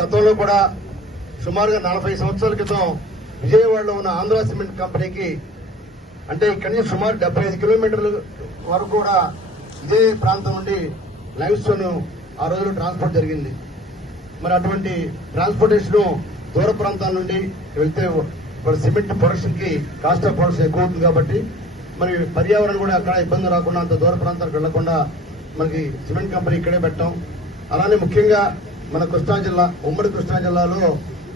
గతంలో కూడా సుమారుగా 40 సంవత్సరాల క్రితం విజయవాడలో ఉన్న ఆంధ్ర సిమెంట్ కంపెనీకి అంటే ఇక్కడి నుంచి సుమారు 75 కిలోమీటర్ల వరకు కూడా ఇదే ప్రాంతం నుండి లైమ్ స్టోన్ ఆ రోజుల్లో ట్రాన్స్పోర్ట్ జరిగింది. మరి అటువంటి ట్రాన్స్పోర్టేషన్ దూర ప్రాంతాల నుండి వెళ్తే సిమెంట్ ప్రొడక్షన్ కి కాస్ట్ ఆఫ్ ప్రొడక్షన్ ఎక్కువ అవుతుంది కాబట్టి మరి పర్యావరణం కూడా అక్కడ ఇబ్బంది రాకుండా అంత దూర ప్రాంతాలకు వెళ్లకుండా మనకి సిమెంట్ కంపెనీ ఇక్కడే పెట్టాం. అలానే ముఖ్యంగా మన కృష్ణా జిల్లా ఉమ్మడి కృష్ణా జిల్లాలో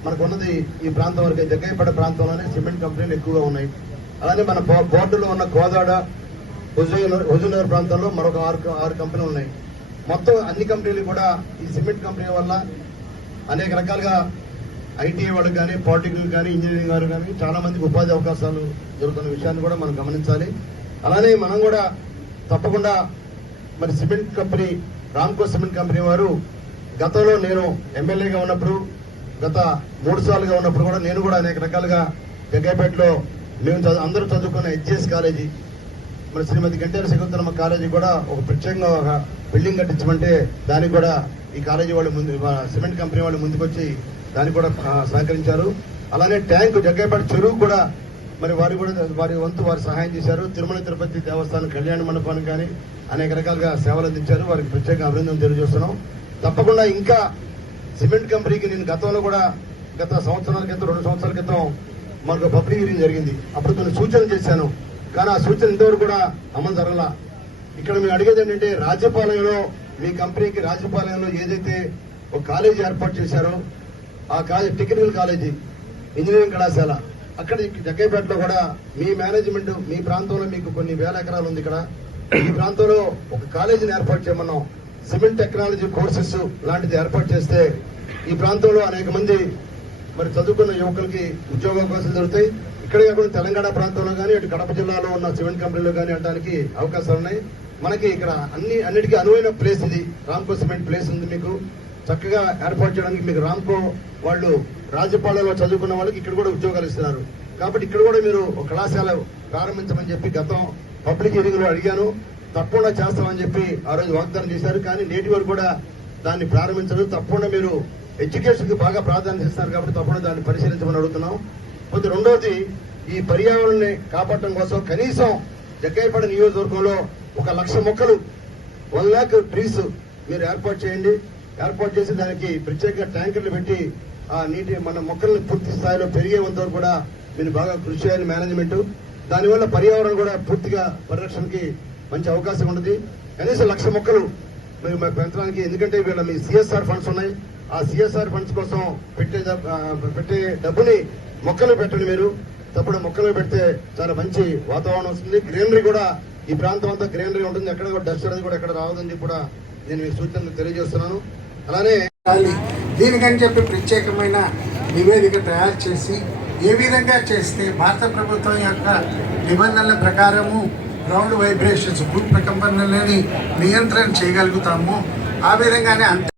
మనకు ఉన్నది ఈ ప్రాంతం వరకు జగ్గయ్యపేట ప్రాంతంలోనే సిమెంట్ కంపెనీలు ఎక్కువగా ఉన్నాయి. అలానే మన బోర్డులో ఉన్న కోదాడ హుజూర్నగర్ ప్రాంతంలో మరొక 6 కంపెనీలు ఉన్నాయి. మొత్తం అన్ని కంపెనీలు కూడా ఈ సిమెంట్ కంపెనీ వల్ల అనేక రకాలుగా ఐటీఐ వాళ్ళకి కానీ పాలిటెక్నిక్ కానీ ఇంజనీరింగ్ వారు కానీ చాలా మందికి ఉపాధి అవకాశాలు జరుగుతున్న విషయాన్ని కూడా మనం గమనించాలి. అలానే మనం కూడా తప్పకుండా మరి cement company Ramco cement company వారు గతంలో నేను ఎమ్మెల్యేగా ఉన్నప్పుడు గత 3 సార్లుగా ఉన్నప్పుడు కూడా నేను కూడా అనేక రకాలుగా జగ్గయ్యపేటలో మేము అందరూ చదువుకున్న హెచ్ఎస్ కాలేజీ మరి శ్రీమతి గంటేరు శకుంతలమ్మ కాలేజీ కూడా ఒక ప్రత్యేకంగా ఒక బిల్డింగ్ కట్టించమంటే దానికి కూడా ఈ కాలేజీ వాళ్ళు సిమెంట్ కంపెనీ వాళ్ళు ముందుకొచ్చి దానికి కూడా సహకరించారు. అలానే ట్యాంకు జగ్గయ్యపేట చెరువు కూడా మరి వారి వంతు వారు సహాయం చేశారు. తిరుమల తిరుపతి దేవస్థానం కళ్యాణ మండపానికి కానీ అనేక రకాలుగా సేవలు అందించారు. వారికి ప్రత్యేక అభినందన తెలియజేస్తున్నాం. తప్పకుండా ఇంకా సిమెంట్ కంపెనీకి నేను గతంలో కూడా గత 2 సంవత్సరాల క్రితం మనకు పబ్లిక్ హీరింగ్ జరిగింది. అప్పుడు కొన్ని సూచనలు చేశాను. కానీ ఆ సూచన ఇంతవరకు కూడా అమలు జరగలా. ఇక్కడ మేము అడిగేది ఏంటంటే రాజ్యపాలయంలో మీ కంపెనీకి రాజ్యపాలయంలో ఏదైతే ఒక కాలేజీ ఏర్పాటు చేశారో ఆ కాలేజీ టెక్నికల్ కాలేజీ ఇంజనీరింగ్ కళాశాల అక్కడ జగ్గయ్యపేటలో కూడా మీ మేనేజ్మెంట్ మీ ప్రాంతంలో మీకు కొన్ని వేల ఎకరాలు ఉంది. ఇక్కడ ఈ ప్రాంతంలో ఒక కాలేజీని ఏర్పాటు చేయమన్నాం. సిమెంట్ టెక్నాలజీ కోర్సెస్ లాంటిది ఏర్పాటు చేస్తే ఈ ప్రాంతంలో అనేక మంది మరి చదువుకున్న యువకులకి ఉద్యోగ అవకాశాలు దొరుకుతాయి. ఇక్కడే కాకుండా తెలంగాణ ప్రాంతంలో కానీ ఇటు కడప జిల్లాలో ఉన్న సిమెంట్ కంపెనీలో కానీ అనడానికి అవకాశాలు ఉన్నాయి. మనకి ఇక్కడ అన్నిటికీ అనువైన ప్లేస్ ఇది. రామ్కో సిమెంట్ ప్లేస్ ఉంది. మీకు చక్కగా ఏర్పాటు చేయడానికి మీకు రామ్కో వాళ్ళు రాజ్యపాలెంలో చదువుకున్న వాళ్ళకి ఇక్కడ కూడా ఉద్యోగాలు ఇస్తున్నారు. కాబట్టి ఇక్కడ కూడా మీరు ఒక కళాశాల ప్రారంభించమని చెప్పి గతం పబ్లిక్ హీరింగ్ లో అడిగాను. తప్పకుండా చేస్తామని చెప్పి ఆ రోజు వాగ్దానం చేశారు. కానీ నేటి వరకు కూడా దాన్ని ప్రారంభించరు. తప్పకుండా మీరు ఎడ్యుకేషన్ కి బాగా ప్రాధాన్యత ఇస్తున్నారు కాబట్టి తప్పకుండా దాన్ని పరిశీలించమని అడుగుతున్నాం. కొంత రెండోది ఈ పర్యావరణాన్ని కాపాడటం కోసం కనీసం జగ్గయ్యపేట నియోజకవర్గంలో 1,00,000 మొక్కలు 1 lakh ట్రీస్ మీరు ఏర్పాటు చేయండి. ఏర్పాటు చేసి దానికి ప్రత్యేకంగా ట్యాంకర్లు పెట్టి ఆ నీటి మన మొక్కలను పూర్తి స్థాయిలో పెరిగేంత వరకు కూడా మీరు బాగా కృషి చేయాలి మేనేజ్మెంట్. దానివల్ల పర్యావరణం కూడా పూర్తిగా పరిరక్షణకి మంచి అవకాశం ఉన్నది. కనీసం 1,00,000 మొక్కలు మీరు పెంచడానికి, ఎందుకంటే వీళ్ళ మీ సిఎస్ఆర్ ఫండ్స్ ఉన్నాయి. ఆ సిఎస్ఆర్ ఫండ్స్ కోసం పెట్టే డబ్బుని మొక్కలు పెట్టండి. మీరు తప్పుడు మొక్కలు పెడితే చాలా మంచి వాతావరణం వస్తుంది. గ్రీనరీ కూడా ఈ ప్రాంతం అంతా గ్రీనరీ ఉంటుంది. ఎక్కడ కూడా డస్ట్ అనేది కూడా ఎక్కడ రావదని చెప్పి కూడా నేను మీకు సూచనలు తెలియజేస్తున్నాను. అలానే దీనికని చెప్పి ప్రత్యేకమైన నివేదిక తయారు చేసి ఏ విధంగా చేస్తే భారత ప్రభుత్వం యొక్క నిబంధనల ప్రకారము గ్రౌండ్ వైబ్రేషన్స్ భూ ప్రకంపనలని నియంత్రణ చేయగలుగుతాము. ఆ విధంగానే